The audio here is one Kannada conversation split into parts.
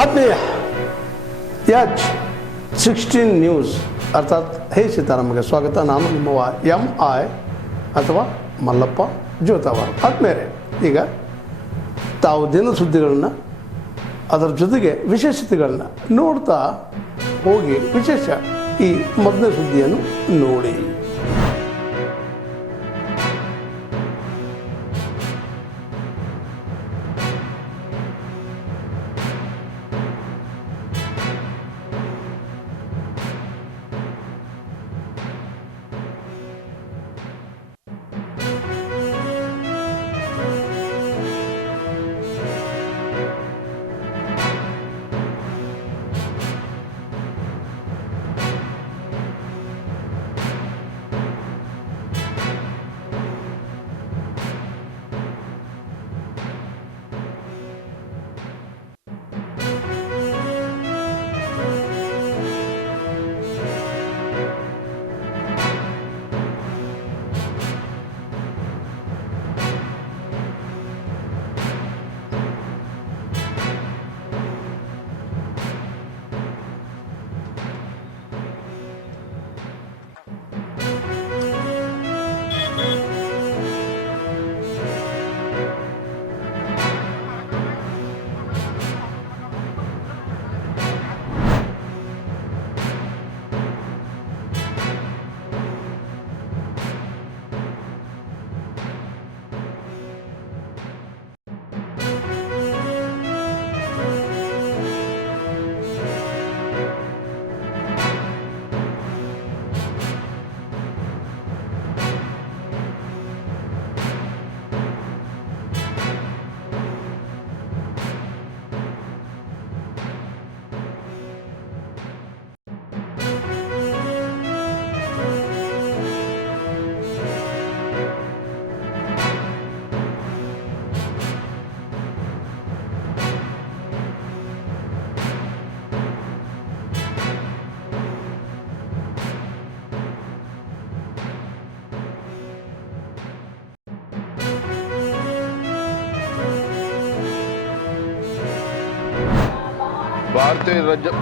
ಆತ್ಮೀಯ H16 ನ್ಯೂಸ್ ಅರ್ಥಾತ್ ಹೇ ಸೀತಾರಾಮಗೆ ಸ್ವಾಗತ. ನಾನು ನಿಮ್ಮವ MI ಅಥವಾ ಮಲ್ಲಪ್ಪ ಜೋತಾವರ್. ಆದ್ಮೇಲೆ ಈಗ ತಾವು ದಿನ ಸುದ್ದಿಗಳನ್ನು ಅದರ ಜೊತೆಗೆ ವಿಶೇಷತೆಗಳನ್ನ ನೋಡ್ತಾ ಹೋಗಿ ವಿಶೇಷ ಈ ಮೊದಲನೇ ಸುದ್ದಿಯನ್ನು ನೋಡಿ.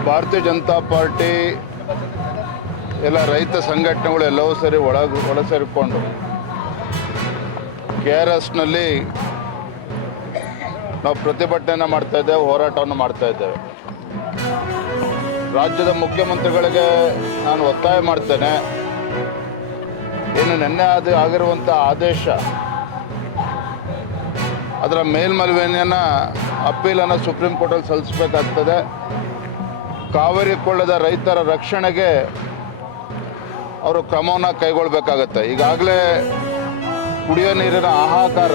ಭಾರತೀಯ ಜನತಾ ಪಾರ್ಟಿ ಎಲ್ಲ ರೈತ ಸಂಘಟನೆಗಳು ಎಲ್ಲವೂ ಸರಿ ಒಳ ಸೇರಿಕೊಂಡು KRSನಲ್ಲಿ ನಾವು ಪ್ರತಿಭಟನೆಯನ್ನು ಮಾಡ್ತಾ ಇದ್ದೇವೆ, ಹೋರಾಟವನ್ನು ಮಾಡ್ತಾ ಇದ್ದೇವೆ. ರಾಜ್ಯದ ಮುಖ್ಯಮಂತ್ರಿಗಳಿಗೆ ನಾನು ಒತ್ತಾಯ ಮಾಡ್ತೇನೆ, ಏನು ನಿನ್ನೆ ಆಗಿರುವಂಥ ಆದೇಶ ಅದರ ಮೇಲ್ಮನವಿಯನ್ನು ಅಪೀಲನ್ನು ಸುಪ್ರೀಂ ಕೋರ್ಟಲ್ಲಿ ಸಲ್ಲಿಸಬೇಕಾಗ್ತದೆ. ಕಾವೇರಿ ಕೊಳ್ಳದ ರೈತರ ರಕ್ಷಣೆಗೆ ಅವರು ಕ್ರಮವನ್ನು ಕೈಗೊಳ್ಳಬೇಕಾಗತ್ತೆ. ಈಗಾಗಲೇ ಕುಡಿಯೋ ನೀರಿನ ಹಾಹಾಕಾರ,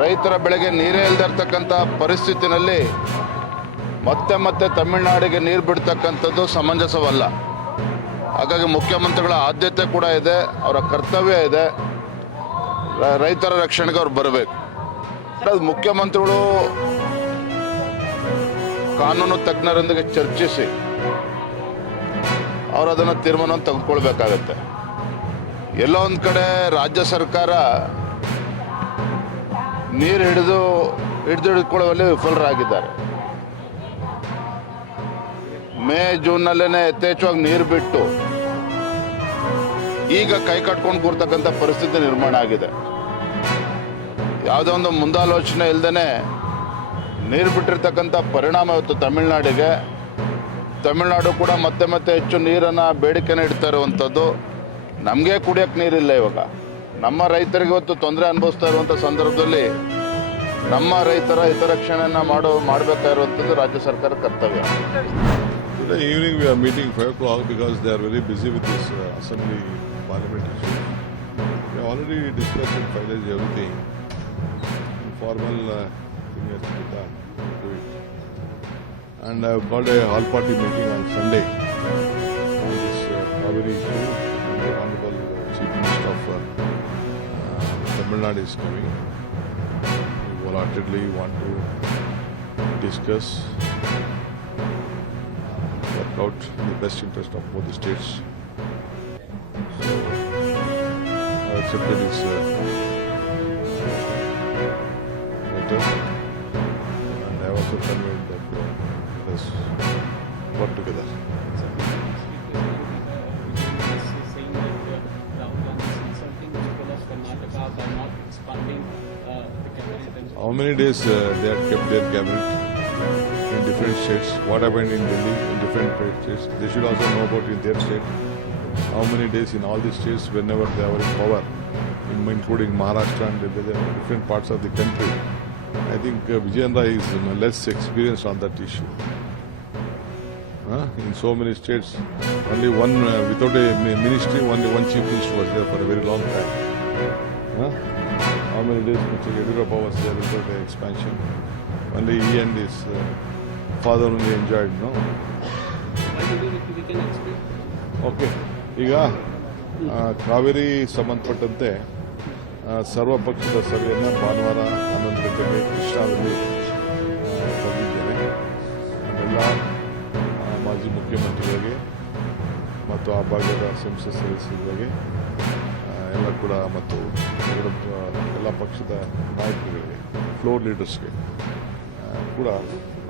ರೈತರ ಬೆಳೆಗೆ ನೀರೇ ಇಲ್ಲದಿರ್ತಕ್ಕಂಥ ಪರಿಸ್ಥಿತಿನಲ್ಲಿ ಮತ್ತೆ ತಮಿಳುನಾಡಿಗೆ ನೀರು ಬಿಡ್ತಕ್ಕಂಥದ್ದು ಸಮಂಜಸವಲ್ಲ. ಹಾಗಾಗಿ ಮುಖ್ಯಮಂತ್ರಿಗಳ ಆದ್ಯತೆ ಕೂಡ ಇದೆ, ಅವರ ಕರ್ತವ್ಯ ಇದೆ, ರೈತರ ರಕ್ಷಣೆಗೆ ಅವ್ರು ಬರಬೇಕು. ಮುಖ್ಯಮಂತ್ರಿಗಳು ಕಾನೂನು ತಜ್ಞರೊಂದಿಗೆ ಚರ್ಚಿಸಿ ಅವರು ಅದನ್ನು ತೀರ್ಮಾನವನ್ನು ತೆಗೆದುಕೊಳ್ಬೇಕಾಗತ್ತೆ. ಎಲ್ಲೋ ಒಂದು ಕಡೆ ರಾಜ್ಯ ಸರ್ಕಾರ ನೀರು ಹಿಡಿದುಕೊಳ್ಳುವಲ್ಲಿ ವಿಫಲರಾಗಿದ್ದಾರೆ. ಮೇ ಜೂನ್ನಲ್ಲೇ ಯಥೇಚ್ಛವಾಗಿ ನೀರು ಬಿಟ್ಟು ಈಗ ಕೈ ಕಟ್ಕೊಂಡು ಕೂರ್ತಕ್ಕಂಥ ಪರಿಸ್ಥಿತಿ ನಿರ್ಮಾಣ ಆಗಿದೆ. ಯಾವುದೋ ಒಂದು ಮುಂದಾಲೋಚನೆ ಇಲ್ಲದೇ ನೀರು ಬಿಟ್ಟಿರ್ತಕ್ಕಂಥ ಪರಿಣಾಮ ಇವತ್ತು ತಮಿಳುನಾಡು ಕೂಡ ಮತ್ತೆ ಹೆಚ್ಚು ನೀರನ್ನು ಬೇಡಿಕೆನ ಇಡ್ತಾ ಇರುವಂಥದ್ದು. ನಮಗೆ ಕುಡಿಯೋಕ್ಕೆ ನೀರಿಲ್ಲ. ಇವಾಗ ನಮ್ಮ ರೈತರಿಗೆ ಇವತ್ತು ತೊಂದರೆ ಅನುಭವಿಸ್ತಾ ಇರುವಂಥ ಸಂದರ್ಭದಲ್ಲಿ ನಮ್ಮ ರೈತರ ಹಿತರಕ್ಷಣೆಯನ್ನು ಮಾಡಬೇಕಾಗಿರುವಂಥದ್ದು ರಾಜ್ಯ ಸರ್ಕಾರ ಕರ್ತವ್ಯ. Today evening we are meeting 5 o'clock because they are very busy with this assembly parliament issue. We have already discussed and finalized everything. Formal thing has to be done. Do it. And I have called a all-party meeting on Sunday on this Kaveri issue. And the Honorable Chief Minister of Tamil Nadu is coming. We wholeheartedly want to discuss, work out in the best interest of both the states. So I accepted his letter, and I have also conveyed that let us work together. Saying that Rahul Gandhi is insulting the people of Karnataka by not expanding the cabinet. How many days they had kept their cabinet in different states? What happened in Delhi in different states? They should also know about in their state. How many days in all these states whenever they were in power, including Maharashtra and the different parts of the country. I think Vijayendra is less experienced on that issue. In so many states, only one, without a ministry, only one chief minister was there for a very long time. How many days Mr. Yediyurappa was there without an expansion? Only he and his father only enjoyed, no? Why do you think we can expect? Okay ಈಗ ಕಾವೇರಿ ಸಂಬಂಧಪಟ್ಟಂತೆ ಸರ್ವಪಕ್ಷದ ಸಭೆಯನ್ನು ಭಾನುವಾರ 11 ಗಂಟೆಗೆ ಕೃಷ್ಣಾದಲ್ಲಿ ಕರೆದಿದ್ದೇನೆ. ಅದೆಲ್ಲ ಮಾಜಿ ಮುಖ್ಯಮಂತ್ರಿಗಳಿಗೆ ಮತ್ತು ಆ ಭಾಗದ ಸಂಸತ್ ಸದಸ್ಯರಿಗೆ ಎಲ್ಲ ಕೂಡ ಮತ್ತು ಎಲ್ಲ ಪಕ್ಷದ ನಾಯಕರುಗಳಿಗೆ ಫ್ಲೋರ್ ಲೀಡರ್ಸ್ಗೆ ಕೂಡ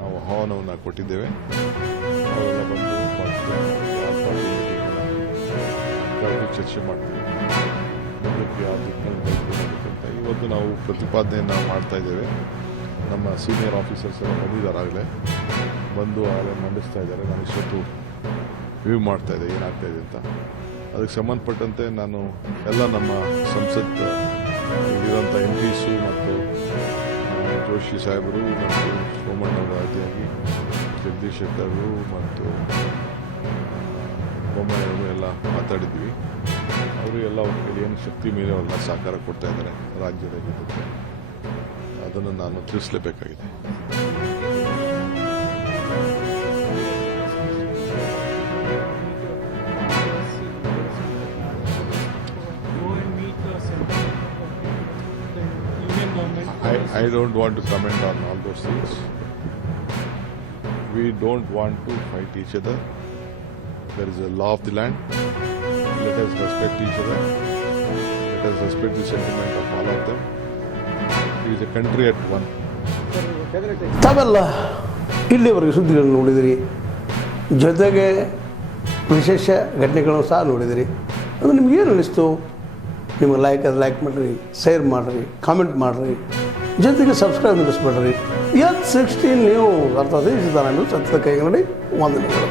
ನಾವು ಆಹ್ವಾನವನ್ನು ಕೊಟ್ಟಿದ್ದೇವೆ. ಅವರೆಲ್ಲ ಬಂದು ಪಕ್ಷದ ಕರೆದು ಚರ್ಚೆ ಮಾಡ್ತೀವಿ. ಮುಂದಕ್ಕೆ ಯಾವ ದಿಕ್ಕಿನಲ್ಲಿ ಹೋಗಬೇಕಂತ ಇವತ್ತು ನಾವು ಪ್ರತಿಪಾದನೆಯನ್ನು ಮಾಡ್ತಾ ಇದ್ದೇವೆ. ನಮ್ಮ ಸೀನಿಯರ್ ಆಫೀಸರ್ಸ್ ಎಲ್ಲ ಬಂದಿದ್ದಾರಾಗಲೇ ಬಂದು ಆಗಲೇ ಮಂಡಿಸ್ತಾ ಇದ್ದಾರೆ. ನಾನು ಇಷ್ಟೊತ್ತು ವ್ಯೂ ಮಾಡ್ತಾ ಇದ್ದೆ ಏನಾಗ್ತಾಯಿದೆ ಅಂತ. ಅದಕ್ಕೆ ಸಂಬಂಧಪಟ್ಟಂತೆ ನಾನು ಎಲ್ಲ ನಮ್ಮ ಸಂಸತ್ ಇಲ್ಲಿರೋಂಥ MPs ಮತ್ತು ಜೋಶಿ ಸಾಹೇಬರು ಮತ್ತು ಸೋಮಣ್ಣವರ ಆದಿಯಾಗಿ ಜಗದೀಶ್ ಶೆಟ್ಟರು ಮತ್ತು ಬೊಮ್ಮಾಯಿಯವರು ಎಲ್ಲ ಮಾತಾಡಿದ್ವಿ. ಅವರು ಎಲ್ಲ ಅವ್ರ ಕೈಲಿ ಏನು ಶಕ್ತಿ ಮೇಲೆ ಅವರೆಲ್ಲ ಸಹಕಾರ ಕೊಡ್ತಾ ಇದ್ದಾರೆ ರಾಜ್ಯದ ಜೊತೆ. ಅದನ್ನು ನಾನು ತಿಳಿಸಲೇಬೇಕಾಗಿದೆ. I don't want to comment on all those things. We don't want to fight each other. There is a law of the land. Let us respect each other. Let us respect the sentiment of all of them. It is a country at one. ತಾವೆಲ್ಲ ಇಲ್ಲಿವರೆಗೆ ಸುದ್ದಿಗಳನ್ನು ನೋಡಿದಿರಿ, ಜೊತೆಗೆ ವಿಶೇಷ ಘಟನೆಗಳನ್ನು ಸಹ ನೋಡಿದಿರಿ. ಅದು ನಿಮ್ಗೇನು ಅನ್ನಿಸ್ತು? ನಿಮಗೆ ಲೈಕ್ ಮಾಡಿರಿ, ಶೇರ್ ಮಾಡಿರಿ, ಕಾಮೆಂಟ್ ಮಾಡಿರಿ, ಜೊತೆಗೆ ಸಬ್ಸ್ಕ್ರೈಬ್ ನಿಲ್ಲಿಸ್ಬೇಡ್ರಿ. H16 ನ್ಯೂಸ್ ಅರ್ಥಾತ್ ಸಿದ್ದರಾಮಯ್ಯ ಸತ್ಯದ ಕೈಗನ್ನಡಿ ವಂದನೆಗಳು.